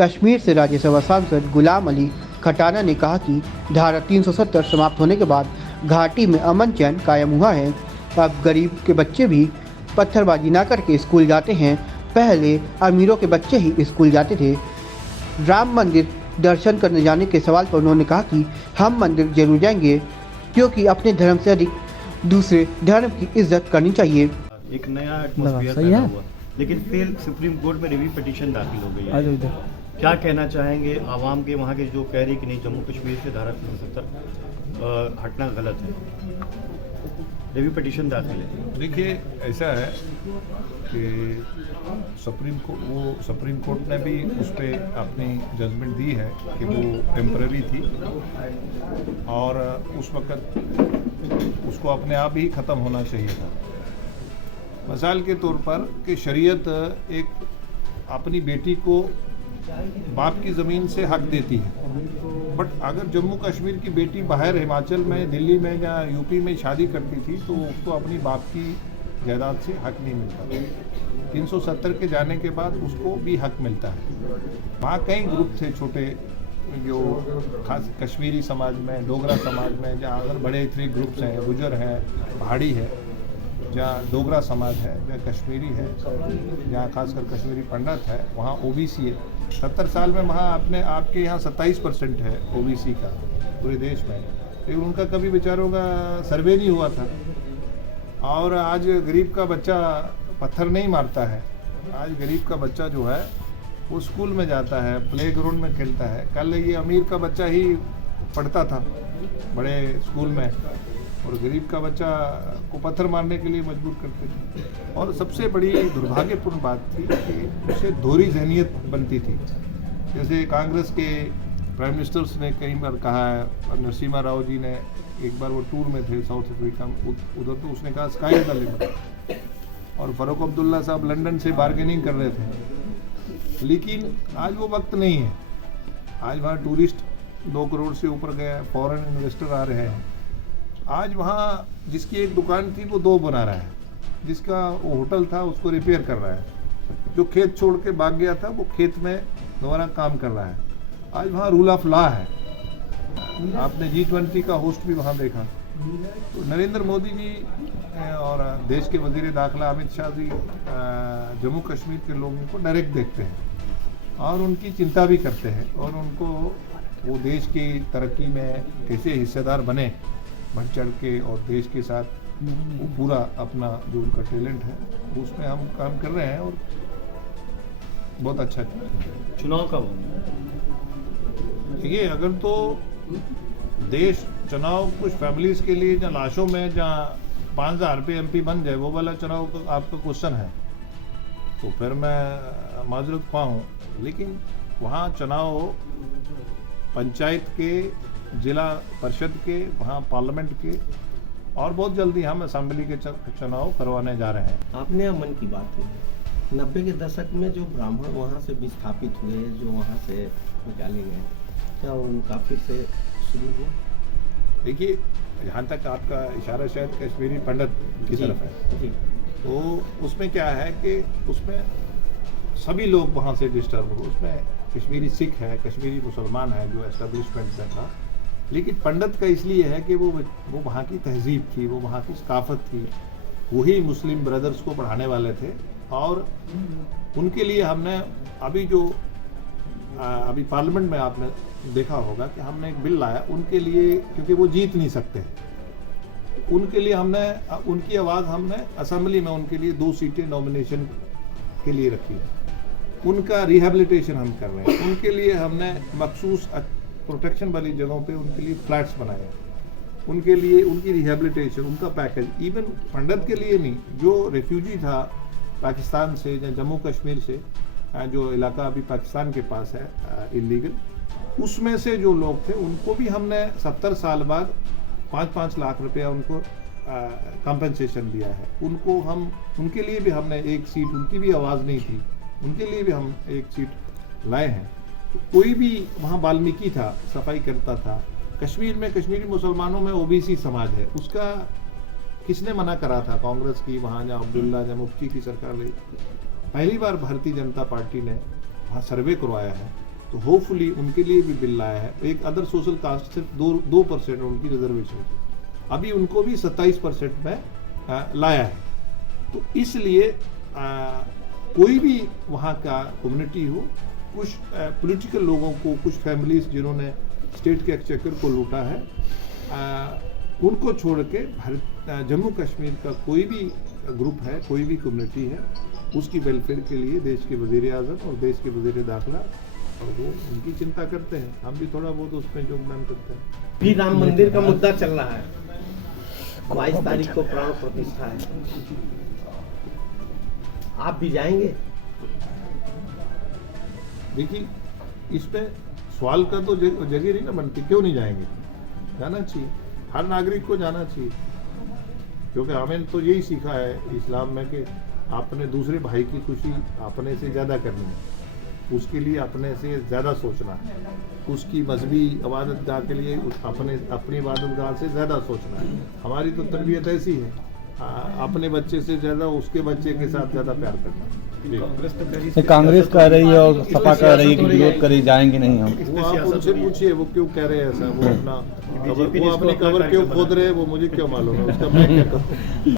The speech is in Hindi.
कश्मीर से राज्यसभा सांसद गुलाम अली खटाना ने कहा कि धारा 370 समाप्त होने के बाद घाटी में अमन चैन कायम हुआ है। अब गरीब के बच्चे भी पत्थरबाजी ना करके स्कूल जाते हैं। पहले अमीरों के बच्चे ही स्कूल जाते थे। राम मंदिर दर्शन करने जाने के सवाल पर उन्होंने कहा कि हम मंदिर जरूर जाएंगे, क्योंकि अपने धर्म से अधिक दूसरे धर्म की इज्जत करनी चाहिए। एक नया एटमॉस्फेयर पैदा हुआ, लेकिन फिर सुप्रीम कोर्ट में रिव्यू पिटीशन दाखिल हो गई है। क्या कहना चाहेंगे आवाम के वहाँ के जो कह रही कि नहीं जम्मू कश्मीर से धारा 370 हटना गलत है, रिव्यू पिटीशन दाखिल है। देखिए ऐसा है कि सुप्रीम कोर्ट ने भी उस पर अपनी जजमेंट दी है कि वो टेम्पररी थी और उस वक़्त उसको अपने आप ही ख़त्म होना चाहिए था। मिसाल के तौर पर कि शरीयत एक अपनी बेटी को बाप की ज़मीन से हक देती है, बट अगर जम्मू कश्मीर की बेटी बाहर हिमाचल में, दिल्ली में या यूपी में शादी करती थी तो उसको अपनी बाप की जायदाद से हक नहीं मिलता। 370 के जाने के बाद उसको भी हक मिलता है। वहाँ कई ग्रुप थे छोटे, जो खास कश्मीरी समाज में, डोगरा समाज में, जहाँ अगर बड़े 3 ग्रुप्स हैं, गुजर है, पहाड़ी है, जहाँ डोगरा समाज है, जहाँ कश्मीरी है, जहाँ खासकर कश्मीरी पंडित है, वहाँ ओबीसी है। 70 साल में वहाँ आपके यहाँ 27% है ओबीसी का पूरे देश में, लेकिन उनका कभी बेचारों का सर्वे नहीं हुआ था। और आज गरीब का बच्चा पत्थर नहीं मारता है। आज गरीब का बच्चा जो है वो स्कूल में जाता है, प्ले ग्राउंड में खेलता है। कल ये अमीर का बच्चा ही पढ़ता था बड़े स्कूल में, और गरीब का बच्चा को पत्थर मारने के लिए मजबूर करते थे। और सबसे बड़ी दुर्भाग्यपूर्ण बात थी कि उसे दोहरी जहनियत बनती थी। जैसे कांग्रेस के प्राइम मिनिस्टर्स ने कई बार कहा है, और नरसिम्हा राव जी ने एक बार वो टूर में थे साउथ अफ्रीका में, उधर तो उसने कहा स्काई इज द लिमिट। और फारूक अब्दुल्ला साहब लंदन से बार्गेनिंग कर रहे थे, लेकिन आज वो वक्त नहीं है। आज वहाँ टूरिस्ट 2 करोड़ से ऊपर गए, फॉरेन इन्वेस्टर आ रहे हैं। आज वहाँ जिसकी एक दुकान थी वो 2 बना रहा है, जिसका वो होटल था उसको रिपेयर कर रहा है, जो खेत छोड़ के भाग गया था वो खेत में दोबारा काम कर रहा है। आज वहाँ रूल ऑफ लॉ है। आपने G20 का होस्ट भी वहाँ देखा। तो नरेंद्र मोदी जी और देश के वजीर दाखिला अमित शाह जी जम्मू कश्मीर के लोगों को डायरेक्ट देखते हैं और उनकी चिंता भी करते हैं, और उनको वो देश की तरक्की में कैसे हिस्सेदार बने बढ़ चढ़ के, और देश के साथ वो पूरा अपना जो उनका टैलेंट है उसमें हम काम कर रहे हैं और बहुत अच्छा। चुनाव कब होंगे? देखिए, अगर तो देश चुनाव कुछ फैमिलीज के लिए जहाँ लाशों में जहाँ 5000 रुपये MP बन जाए, वो वाला चुनाव तो आपका क्वेश्चन है, तो फिर मैं माजरत पाऊँ। लेकिन वहाँ चुनाव पंचायत के, जिला परिषद के, वहाँ पार्लियामेंट के, और बहुत जल्दी हम असेंबली के चुनाव करवाने जा रहे हैं। आपने अमन की बात की, 90 के दशक में जो ब्राह्मण वहाँ से विस्थापित हुए, जो वहाँ से निकाले गए, क्या उनका फिर से शुरू हुआ? देखिए, जहाँ तक आपका इशारा शायद कश्मीरी पंडित की तरफ है, तो उसमें क्या है कि उसमें सभी लोग वहाँ से डिस्टर्ब हो। उसमें कश्मीरी सिख है, कश्मीरी मुसलमान है जो एस्टेब्लिशमेंट में था, लेकिन पंडित का इसलिए है कि वो वहाँ की तहजीब थी, वो वहाँ की सकाफत थी, वही मुस्लिम ब्रदर्स को बढ़ाने वाले थे। और उनके लिए हमने अभी पार्लियामेंट में आपने देखा होगा कि हमने एक बिल लाया उनके लिए, क्योंकि वो जीत नहीं सकते, उनके लिए हमने उनकी आवाज़ हमने असेंबली में उनके लिए 2 सीटें नॉमिनेशन के लिए रखी है। उनका रिहेबिलिटेशन हम कर रहे हैं। उनके लिए हमने मखसूस प्रोटेक्शन वाली जगहों पे उनके लिए फ्लैट्स बनाए, उनके लिए उनकी रिहेबिलिटेशन, उनका पैकेज। इवन पंडित के लिए नहीं, जो रेफ्यूजी था पाकिस्तान से या जम्मू कश्मीर से, जो इलाका अभी पाकिस्तान के पास है इलीगल, उसमें से जो लोग थे उनको भी हमने 70 साल बाद 5-5 लाख रुपया उनको कंपनसेशन दिया है। उनके लिए भी हमने 1 सीट, उनकी भी आवाज़ नहीं थी, उनके लिए भी हम 1 सीट लाए हैं। तो कोई भी वहाँ वाल्मीकि था, सफाई करता था। कश्मीर में कश्मीरी मुसलमानों में ओबीसी समाज है, उसका किसने मना करा था? कांग्रेस की, वहाँ जहाँ अब्दुल्ला, जहाँ मुफ्ती की सरकार रही, पहली बार भारतीय जनता पार्टी ने वहाँ सर्वे करवाया है तो होपफुली उनके लिए भी बिल लाया है। एक अदर सोशल कास्ट सिर्फ 2% उनकी रिजर्वेशन थी, अभी उनको भी 27% में लाया है। तो इसलिए कोई भी वहाँ का कम्युनिटी हो, कुछ पॉलिटिकल लोगों को, कुछ फैमिलीज जिन्होंने स्टेट के एक्सचेकर को लूटा है, उनको छोड़ के जम्मू कश्मीर का कोई भी ग्रुप है, कोई भी कम्युनिटी है, उसकी वेलफेयर के लिए देश के वज़ीर आज़म और देश के वज़ीर दाखिला और वो उनकी चिंता करते हैं। हम भी थोड़ा बहुत उसमें योगदान करते हैं। भी राम मंदिर का मुद्दा चल रहा है, 22 तारीख को प्राण प्रतिष्ठा है, आप भी जाएंगे? देखिए, इसमें सवाल का तो जगह नहीं ना बनती, क्यों नहीं जाएंगे? जाना चाहिए, हर नागरिक को जाना चाहिए, क्योंकि हमें तो यही सीखा है इस्लाम में कि आपने दूसरे भाई की खुशी अपने से ज़्यादा करनी है, उसके लिए अपने से ज़्यादा सोचना है, उसकी मजहबी इबादतगाह के लिए अपनी इबादतगाह से ज़्यादा सोचना है। हमारी तो तरबियत ऐसी है, अपने बच्चे से ज़्यादा उसके बच्चे के साथ ज़्यादा प्यार करना। कांग्रेस कह रही है और सपा कह रही है कि विरोध करी जाएंगे नहीं हम। वो आप उनसे पूछिए वो क्यों कह रहे हैं ऐसा, वो अपनी कबर क्यों खोद रहे हैं, वो मुझे क्यों मालूम है, उसका मैं क्या करूँ।